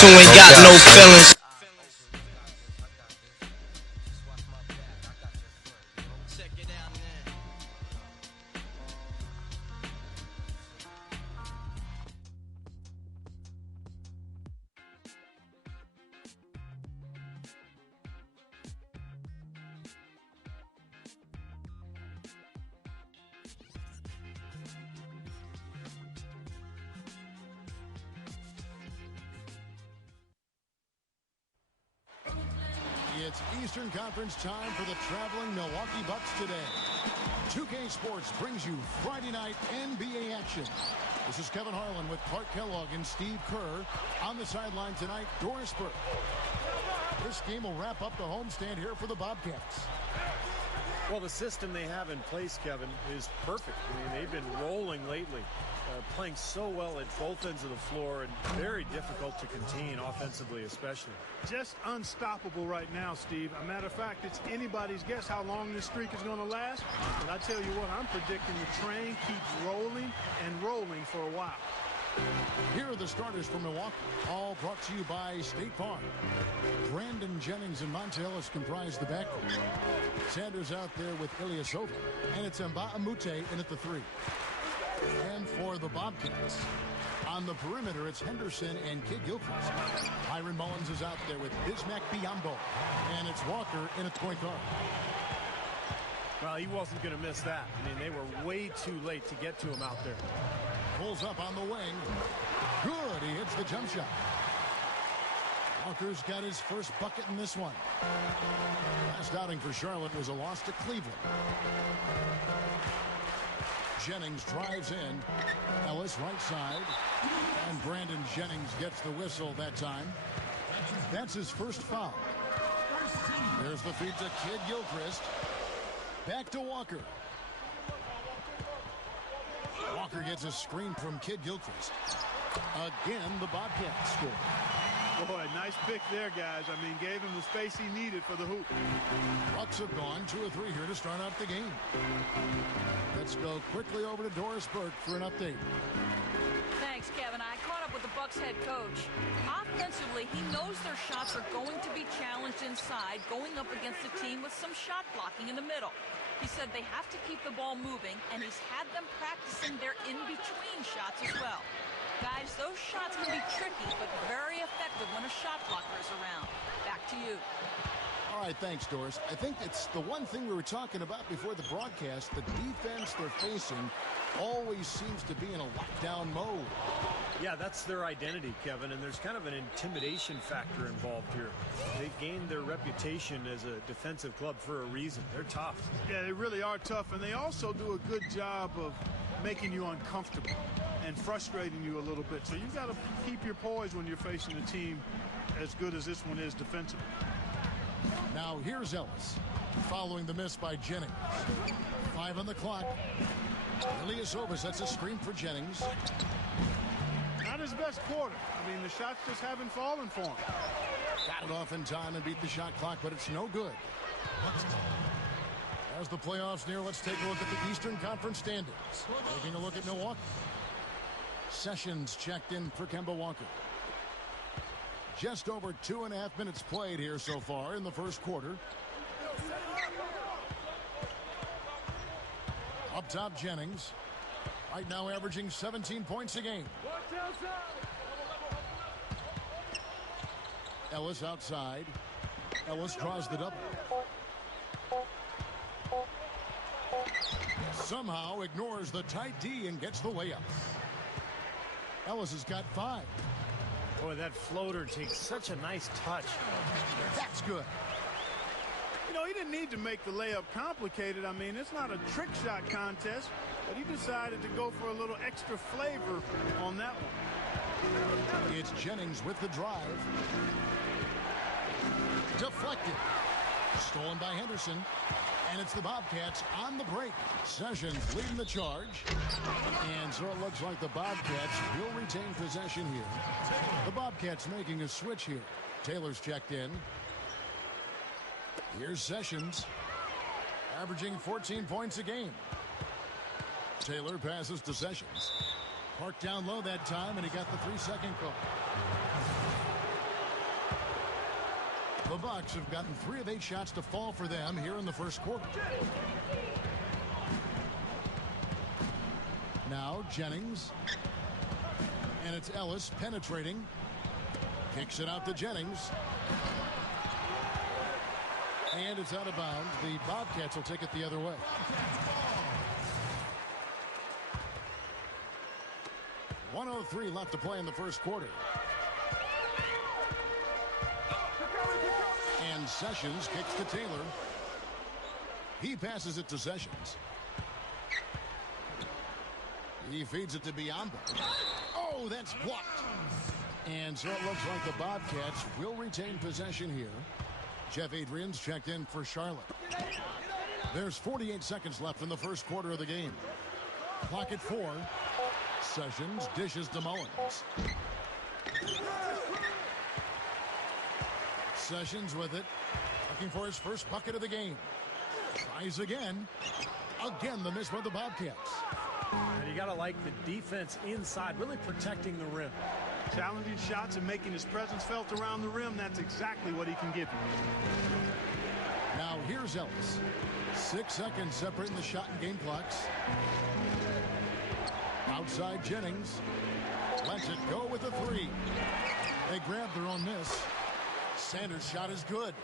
who ain't got no feelings. It's Eastern Conference time for the traveling Milwaukee Bucks today. 2K Sports brings you Friday night NBA action. This is Kevin Harlan with Clark Kellogg and Steve Kerr. On the sideline tonight, Doris Burke. This game will wrap up the homestand here for the Bobcats. Well, the system they have in place, Kevin, is perfect. I mean, they've been rolling lately, playing so well at both ends of the floor and very difficult to contain offensively especially. Just unstoppable right now, Steve. A matter of fact, it's anybody's guess how long this streak is going to last. But I tell you what, I'm predicting the train keeps rolling and rolling for a while. Here are the starters for Milwaukee, all brought to you by State Farm. Brandon Jennings and Monta Ellis comprise the backcourt. Sanders out there with Ilyasova, and it's Mbah a Moute in at the 3. And for the Bobcats, on the perimeter, it's Henderson and Kid Gilchrist. Byron Mullins is out there with Bismack Biyombo, and it's Walker in at the point guard. Well, he wasn't going to miss that. I mean, they were way too late to get to him out there. Pulls up on the wing. Good. He hits the jump shot. Walker's got his first bucket in this one. Last outing for Charlotte was a loss to Cleveland. Jennings drives in. Ellis right side. And Brandon Jennings gets the whistle that time. That's his first foul. There's the feed to Kid Gilchrist. Back to Walker. Walker gets a screen from Kid Gilchrist. Again, the Bobcats score. Boy, nice pick there, guys. I mean, gave him the space he needed for the hoop. Bucks have gone 2 or 3 here to start out the game. Let's go quickly over to Doris Burke for an update. Thanks, Kevin. I caught up with the Bucks head coach. Offensively, he knows their shots are going to be challenged inside, going up against a team with some shot blocking in the middle. He said they have to keep the ball moving, and he's had them practicing their in-between shots as well. Guys, those shots can be tricky, but very effective when a shot blocker is around. Back to you. All right, thanks, Doris. I think it's the one thing we were talking about before the broadcast. The defense they're facing always seems to be in a lockdown mode. Yeah, that's their identity, Kevin, and there's kind of an intimidation factor involved here. They gained their reputation as a defensive club for a reason. They're tough. Yeah, they really are tough, and they also do a good job of making you uncomfortable and frustrating you a little bit. So you've got to keep your poise when you're facing a team as good as this one is defensively. Now here's Ellis, following the miss by Jennings. 5 on the clock. Ilyasova sets a screen for Jennings. Not his best quarter. I mean, the shots just haven't fallen for him. Got it off in time and beat the shot clock, but it's no good. As the playoffs near, let's take a look at the Eastern Conference standings. Taking a look at Milwaukee. Sessions checked in for Kemba Walker. Just over 2.5 minutes played here so far in the first quarter. Up top, Jennings. Right now averaging 17 points a game. Ellis outside. Ellis draws the double. Somehow ignores the tight D and gets the layup. Ellis has got 5. Boy, that floater takes such a nice touch. That's good. You know, he didn't need to make the layup complicated. I mean, it's not a trick shot contest, but he decided to go for a little extra flavor on that one. It's Jennings with the drive. Deflected. Stolen by Henderson. And it's the Bobcats on the break. Sessions leading the charge. And so it looks like the Bobcats will retain possession here. The Bobcats making a switch here. Taylor's checked in. Here's Sessions, averaging 14 points a game. Taylor passes to Sessions. Parked down low that time, and he got the 3-second call. The Bucks have gotten 3 of 8 shots to fall for them here in the first quarter. Now Jennings. And it's Ellis penetrating. Kicks it out to Jennings. And it's out of bounds. The Bobcats will take it the other way. .103 left to play in the first quarter. And Sessions kicks to Taylor. He passes it to Sessions. He feeds it to Biyombo. Oh, that's blocked. And so it looks like the Bobcats will retain possession here. Jeff Adrian's checked in for Charlotte. There's 48 seconds left in the first quarter of the game. Clock at 4. Sessions dishes to Mullins. Sessions with it. Looking for his first bucket of the game. Tries again. Again, the miss by the Bobcats. And you got to like the defense inside, really protecting the rim. Challenging shots and making his presence felt around the rim. That's exactly what he can give you. Now here's Ellis. 6 seconds separating the shot and game clocks. Outside Jennings. Lets it go with a 3. They grab their own miss. Sanders' shot is good.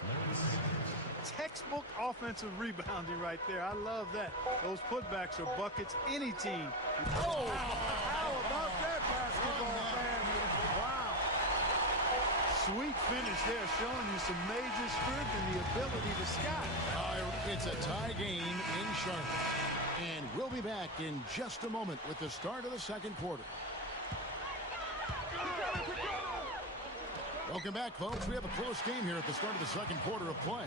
Textbook offensive rebounding right there. I love that. Those putbacks are buckets any team. Oh, how about that basketball, man? Wow. Sweet finish there, showing you some major strength and the ability to scout. It's a tie game in Charlotte. And we'll be back in just a moment with the start of the second quarter. Welcome back, folks. We have a close game here at the start of the second quarter of play.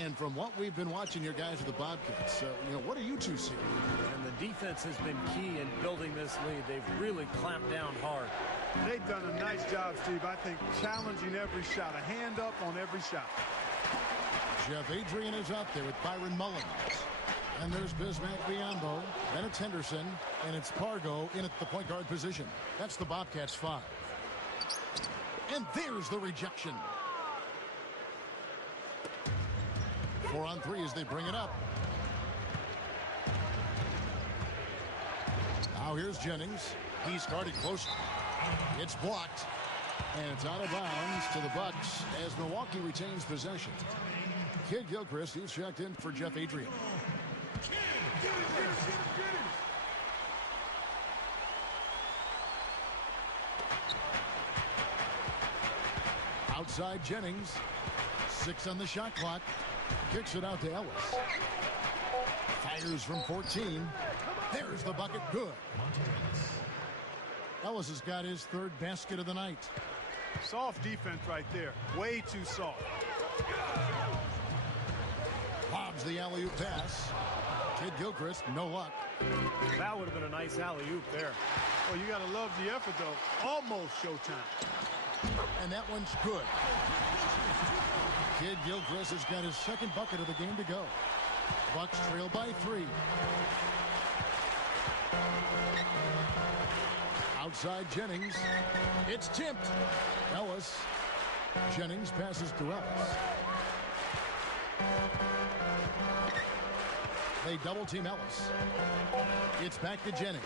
And from what we've been watching your guys with the Bobcats, what do you two see? And the defense has been key in building this lead. They've really clamped down hard. They've done a nice job, Steve. I think challenging every shot, a hand up on every shot. Jeff Adrian is out there with Byron Mullins. And there's Bismack Biyombo. Then it's Henderson. And it's Pargo in at the point guard position. That's the Bobcats' 5. And there's the rejection. 4 on 3 as they bring it up. Now here's Jennings. He's guarded closely. It's blocked. And it's out of bounds to the Bucks as Milwaukee retains possession. Kid Gilchrist, he's checked in for Jeff Adrian. Outside Jennings. 6 on the shot clock. Kicks it out to Ellis. Fires from 14. There's the bucket. Good. Ellis has got his 3rd basket of the night. Soft defense right there. Way too soft. Lobs the alley-oop pass. Kid Gilchrist, no luck. That would have been a nice alley-oop there. Oh, you got to love the effort, though. Almost showtime. And that one's good. Kid Gilchrist has got his 2nd bucket of the game to go. Bucks trail by 3. Outside Jennings. It's tipped. Ellis. Jennings passes to Ellis. They double team Ellis. It's back to Jennings.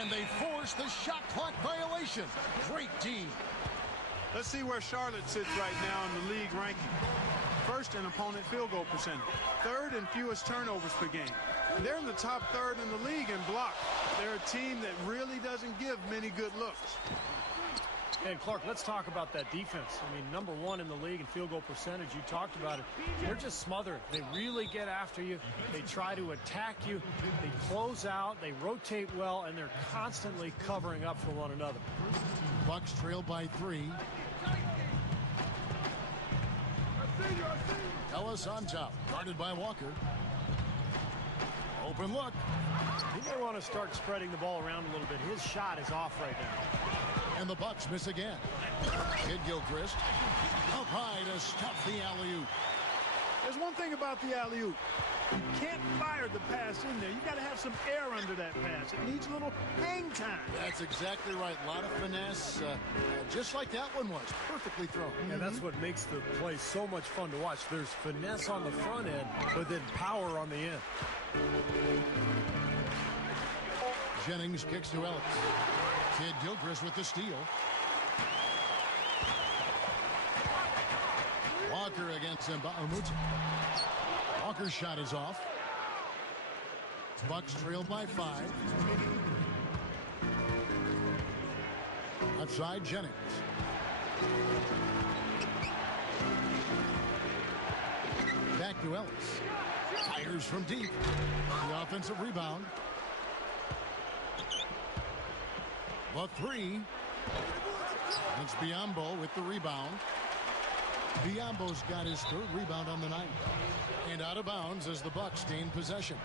And they force the shot clock violation. Great D. Let's see where Charlotte sits right now in the league ranking. 1st in opponent field goal percentage. 3rd in fewest turnovers per game. They're in the top 3rd in the league in block. They're a team that really doesn't give many good looks. And Clark, let's talk about that defense. I mean, number 1 in the league in field goal percentage. You talked about it. They're just smothered. They really get after you. They try to attack you. They close out. They rotate well, and they're constantly covering up for one another. Bucks trail by 3. Ellis on top, guarded by Walker. Open look. He may want to start spreading the ball around a little bit. His shot is off right now. And the Bucks miss again. Kid Gilchrist up high to stuff the alley-oop. There's one thing about the alley-oop. You can't fire the pass in there. You got to have some air under that pass. It needs a little hang time. That's exactly right. A lot of finesse, just like that one was. Perfectly thrown. And that's what makes the play so much fun to watch. There's finesse on the front end, but then power on the end. Jennings kicks to Ellis. Kid Gilchrist with the steal. Walker against Mba'amoute. Walker's shot is off. Bucks trailed by 5. Outside Jennings. Back to Ellis. Fires from deep. The offensive rebound. The 3. It's Biyombo with the rebound. Biyombo's got his 3rd rebound on the night. And out of bounds as the Bucks gain possession.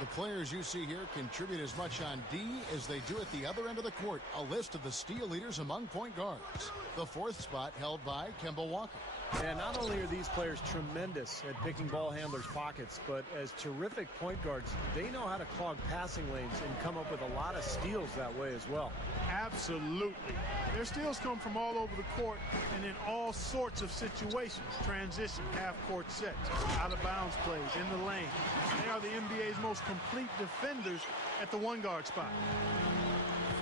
The players you see here contribute as much on D as they do at the other end of the court. A list of the steal leaders among point guards. The 4th spot held by Kemba Walker. And not only are these players tremendous at picking ball handlers' pockets, but as terrific point guards, they know how to clog passing lanes and come up with a lot of steals that way as well. Absolutely. Their steals come from all over the court and in all sorts of situations. Transition, half-court sets, out-of-bounds plays, in the lane. They are the NBA's most complete defenders at the 1-guard spot.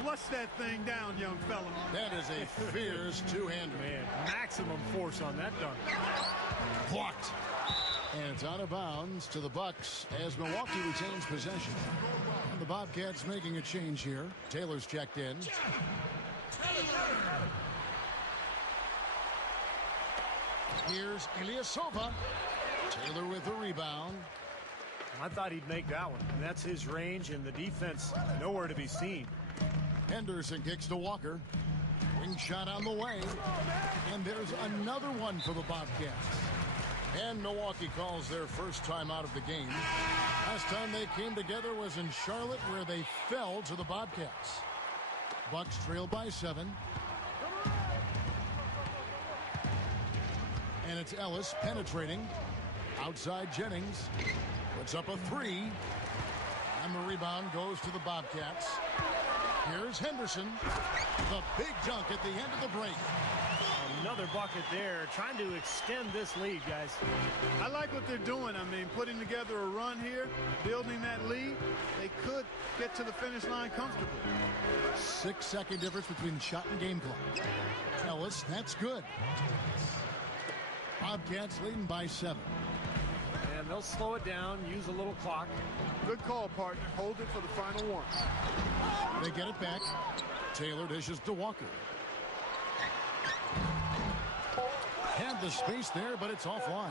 Flush that thing down, young fella. That is a fierce two-hander. Man, maximum force on that dunk. Blocked. And it's out of bounds to the Bucks as Milwaukee retains possession. And the Bobcats making a change here. Taylor's checked in. Here's Ilyasova. Taylor with the rebound. I thought he'd make that one. And that's his range, and the defense nowhere to be seen. Henderson kicks to Walker. Wing shot on the way. And there's another one for the Bobcats. And Milwaukee calls their first time out of the game. Last time they came together was in Charlotte, where they fell to the Bobcats. Bucks trail by 7. And it's Ellis penetrating. Outside Jennings. Puts up a 3. And the rebound goes to the Bobcats. Here's Henderson. The big dunk at the end of the break. Another bucket there, trying to extend this lead, guys. I like what they're doing. I mean, putting together a run here, building that lead. They could get to the finish line comfortably. 6-second difference between shot and game clock. Ellis, that's good. Bobcats leading by 7. And they'll slow it down, use a little clock. Good call, partner. Hold it for the final one. They get it back. Taylor dishes to Walker. Had the space there, but it's offline.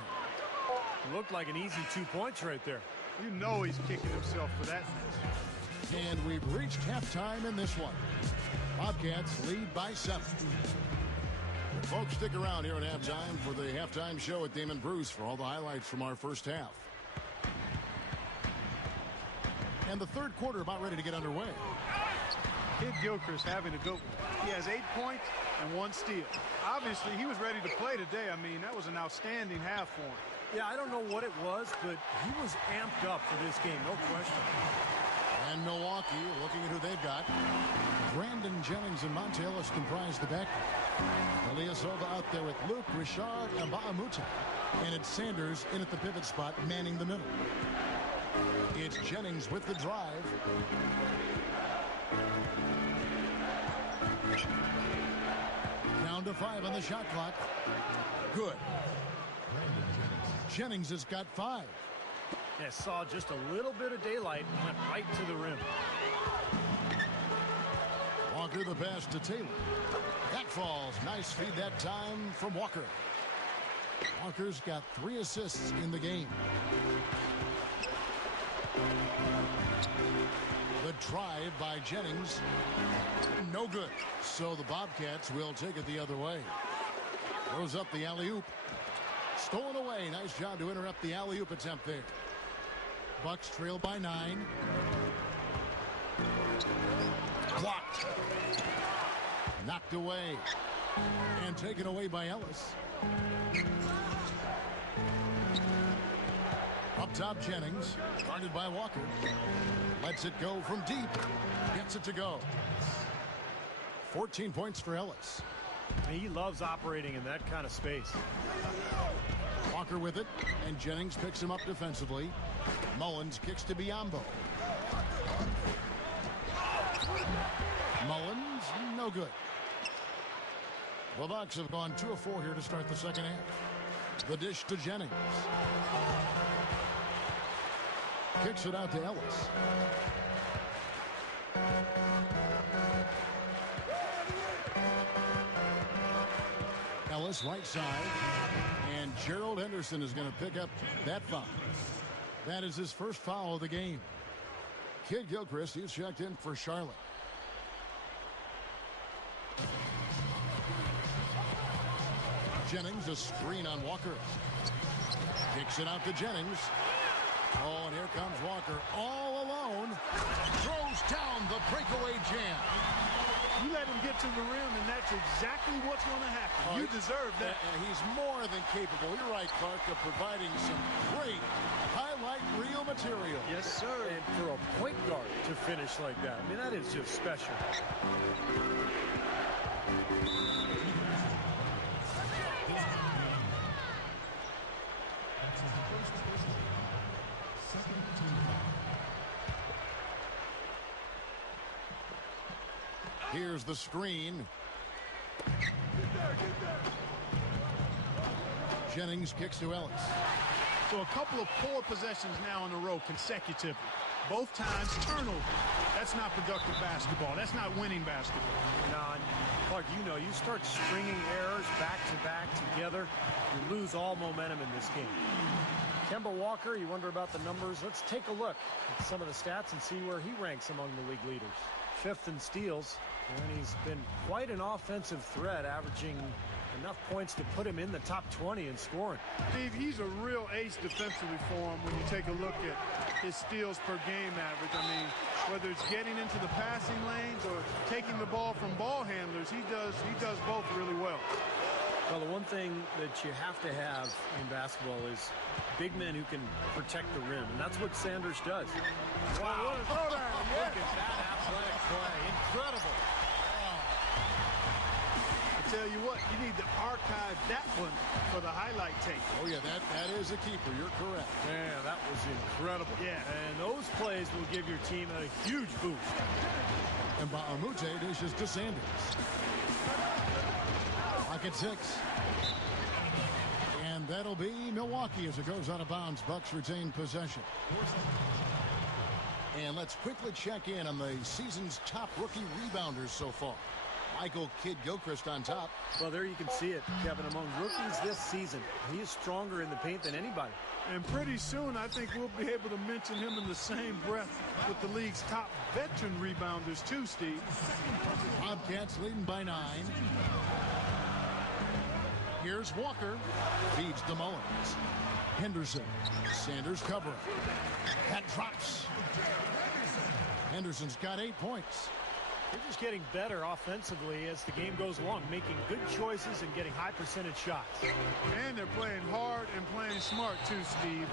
Looked like an easy 2 points right there. You know he's kicking himself for that miss. And we've reached halftime in this one. Bobcats lead by 7. Folks, stick around here at halftime for the halftime show with Damon Bruce for all the highlights from our first half. And the third quarter about ready to get underway. Kid Gilchrist having a good one. He has 8 points and 1 steal. Obviously, he was ready to play today. I mean, that was an outstanding half for him. Yeah, I don't know what it was, but he was amped up for this game, no question. And Milwaukee looking at who they've got. Brandon Jennings and Monta Ellis comprise the back. Ilyasova out there with Luke, Richard, and Mba'amoute. And it's Sanders in at the pivot spot, manning the middle. It's Jennings with the drive. Down to 5 on the shot clock. Good. Jennings has got 5. Yeah, saw just a little bit of daylight, went right to the rim. Walker the pass to Taylor. That falls. Nice feed that time from Walker. Walker's got 3 assists in the game. The drive by Jennings. No good. So the Bobcats will take it the other way. Throws up the alley-oop. Stolen away. Nice job to interrupt the alley-oop attempt there. Bucks trail by 9. Blocked. Knocked away. And taken away by Ellis. Up top, Jennings, guarded by Walker. Lets it go from deep. Gets it to go. 14 points for Ellis. He loves operating in that kind of space. Walker with it, and Jennings picks him up defensively. Mullins kicks to Biyombo. Mullins, no good. The Bucks have gone 2 of 4 here to start the second half. The dish to Jennings. Kicks it out to Ellis. Ellis right side. And Gerald Henderson is going to pick up that foul. That is his first foul of the game. Kid Gilchrist, he's checked in for Charlotte. Jennings, a screen on Walker. Kicks it out to Jennings. Oh, and here comes Walker all alone. Throws down the breakaway jam. You let him get to the rim, and that's exactly what's going to happen. You deserve that. He's more than capable, you're right, Clark, of providing some great highlight reel material. Yes, sir. And for a point guard to finish like that, I mean, that is just special. Here's the screen. Jennings kicks to Ellis. So a couple of poor possessions now in a row consecutively. Both times turnover. That's not productive basketball. That's not winning basketball. Now, Clark, you know, you start stringing errors back to back together, you lose all momentum in this game. Kemba Walker, you wonder about the numbers. Let's take a look at some of the stats and see where he ranks among the league leaders. 5th in steals, and he's been quite an offensive threat, averaging enough points to put him in the top 20 in scoring. Steve, he's a real ace defensively for him when you take a look at his steals per game average. I mean, whether it's getting into the passing lanes or taking the ball from ball handlers, he does both really well. Well, the one thing that you have to have in basketball is big men who can protect the rim, and that's what Sanders does. Wow. Look at that athletic play. Incredible. I tell you what, you need to archive that one for the highlight tape. Oh, yeah, that is a keeper. You're correct. Man, that was incredible. Yeah. And those plays will give your team a huge boost. And Ba'amute dishes to Sanders. Clock at 6. And that'll be Milwaukee as it goes out of bounds. Bucks retain possession. And let's quickly check in on the season's top rookie rebounders so far. Michael Kid Gilchrist on top. Well, there you can see it, Kevin. Among rookies this season, he is stronger in the paint than anybody. And pretty soon, I think we'll be able to mention him in the same breath with the league's top veteran rebounders too, Steve. Bobcats leading by 9. Here's Walker. Feeds to Mullins. Henderson. Sanders covering. That drops. Henderson's got 8 points. They're just getting better offensively as the game goes along, making good choices and getting high percentage shots. And they're playing hard and playing smart too, Steve.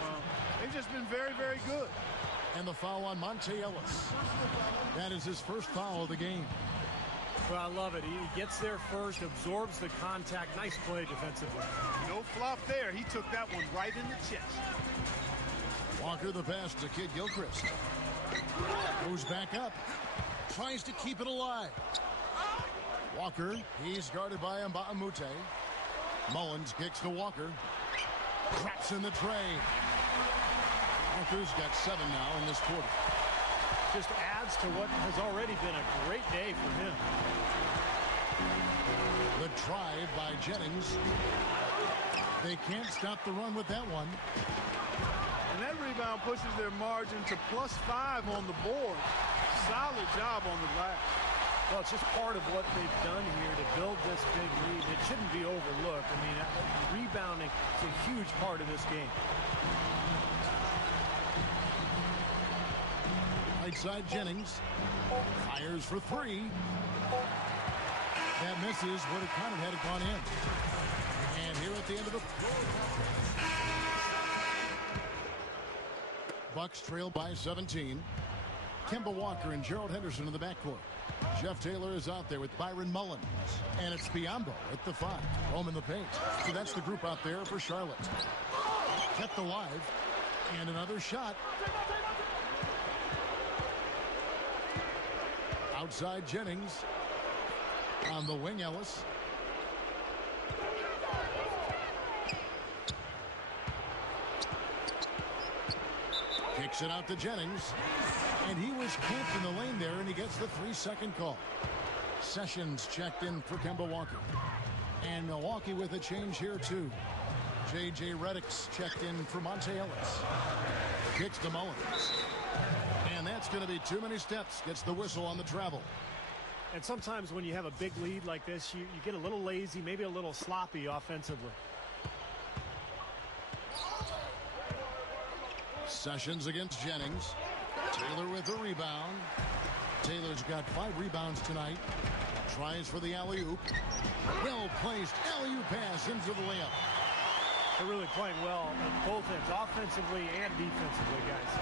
They've just been very, very good. And the foul on Monte Ellis. That is his first foul of the game. Well, I love it. He gets there first, absorbs the contact. Nice play defensively. No flop there. He took that one right in the chest. Walker the pass to Kid Gilchrist. Goes back up. Tries to keep it alive. Walker, he's guarded by Mba'amute. Mullins kicks to Walker. Traps in the tray. Walker's got 7 now in this quarter. Just adds to what has already been a great day for him. The drive by Jennings. They can't stop the run with that one. And that rebound pushes their margin to +5 on the board. Solid job on the glass. Well, it's just part of what they've done here to build this big lead. It shouldn't be overlooked. I mean, rebounding is a huge part of this game. Right side Jennings. Fires for 3. That misses. Would have kind of had it gone in. And here at the end of the... Bucks trail by 17. Kemba Walker and Gerald Henderson in the backcourt. Jeff Taylor is out there with Byron Mullins. And it's Biyombo at the 5. Home in the paint. So that's the group out there for Charlotte. Kept alive. And another shot. Outside Jennings. On the wing, Ellis. Kicks it out to Jennings. And he was camped in the lane there, and he gets the 3-second call. Sessions checked in for Kemba Walker. And Milwaukee with a change here, too. J.J. Redick's checked in for Monte Ellis. Kicks to Mullins. And that's going to be too many steps. Gets the whistle on the travel. And sometimes when you have a big lead like this, you get a little lazy, maybe a little sloppy offensively. Sessions against Jennings. Taylor with the rebound. Taylor's got 5 rebounds tonight. Tries for the alley-oop. Well-placed alley-oop pass into the layup. They're really playing well on both ends, offensively and defensively, guys.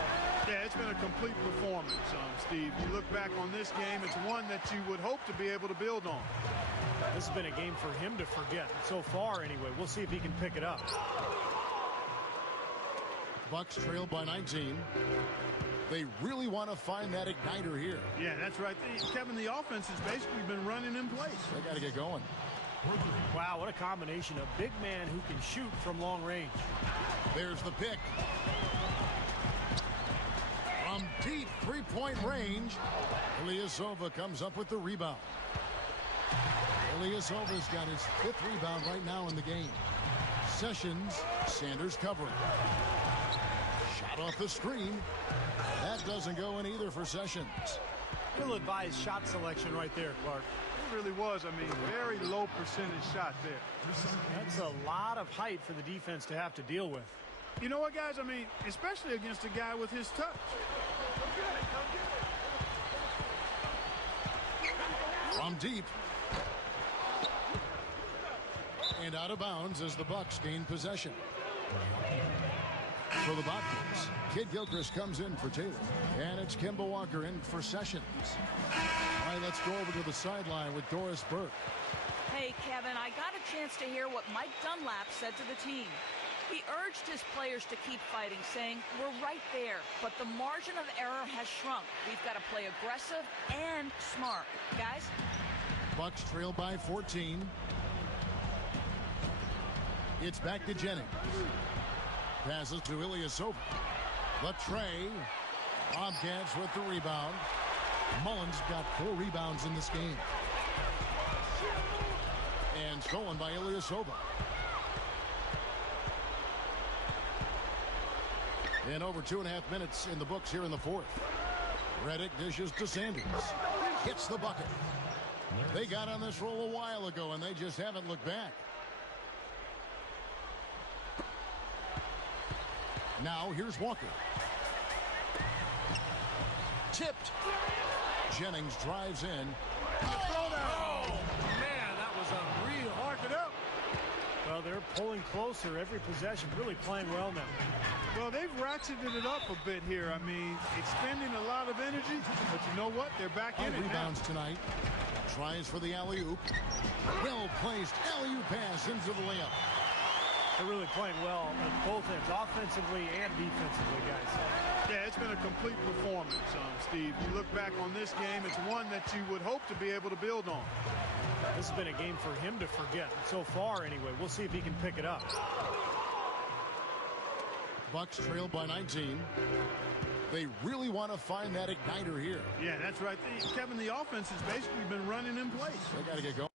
Yeah, it's been a complete performance, Steve. You look back on this game, it's one that you would hope to be able to build on. This has been a game for him to forget. So far, anyway. We'll see if he can pick it up. Bucks trail by 19. They really want to find that igniter here. Yeah, that's right. Kevin, the offense has basically been running in place. They got to get going. Wow, what a combination. A big man who can shoot from long range. There's the pick. From deep three-point range, Ilyasova comes up with the rebound. Ilyasova's got his 5th rebound right now in the game. Sessions, Sanders covering. Shot off the screen. That doesn't go in either for Sessions. Ill-advised shot selection right there, Clark. It really was. I mean, very low percentage shot there. That's a lot of height for the defense to have to deal with. You know what, guys? I mean, especially against a guy with his touch. From deep. And out of bounds as the Bucks gain possession. For the Bobcats, Kid Gilchrist comes in for Taylor. And it's Kemba Walker in for Sessions. All right, let's go over to the sideline with Doris Burke. Hey, Kevin, I got a chance to hear what Mike Dunlap said to the team. He urged his players to keep fighting, saying, we're right there, but the margin of error has shrunk. We've got to play aggressive and smart. Guys? Bucks trail by 14. It's back to Jennings. Passes to Ilyasova. The tray. Bobcats with the rebound. Mullins got 4 rebounds in this game. And stolen by Ilyasova. And over 2.5 minutes in the books here in the 4th. Redick dishes to Sanders. Hits the bucket. They got on this roll a while ago, and they just haven't looked back. Now here's Walker. Tipped. Jennings drives in. Oh, man, that was unreal. Mark it up. Well, they're pulling closer every possession, really playing well now. Well, they've ratcheted it up a bit here. I mean, expending a lot of energy, but you know what? They're back in it now. Rebounds tonight. Tries for the alley-oop. Well-placed alley-oop pass into the layup. They're really playing well on both ends, offensively and defensively, guys. Yeah, it's been a complete performance, Steve. You look back on this game, it's one that you would hope to be able to build on. This has been a game for him to forget. So far, anyway. We'll see if he can pick it up. Bucks trail by 19. They really want to find that igniter here. Yeah, that's right. Kevin, the offense has basically been running in place. They got to get going.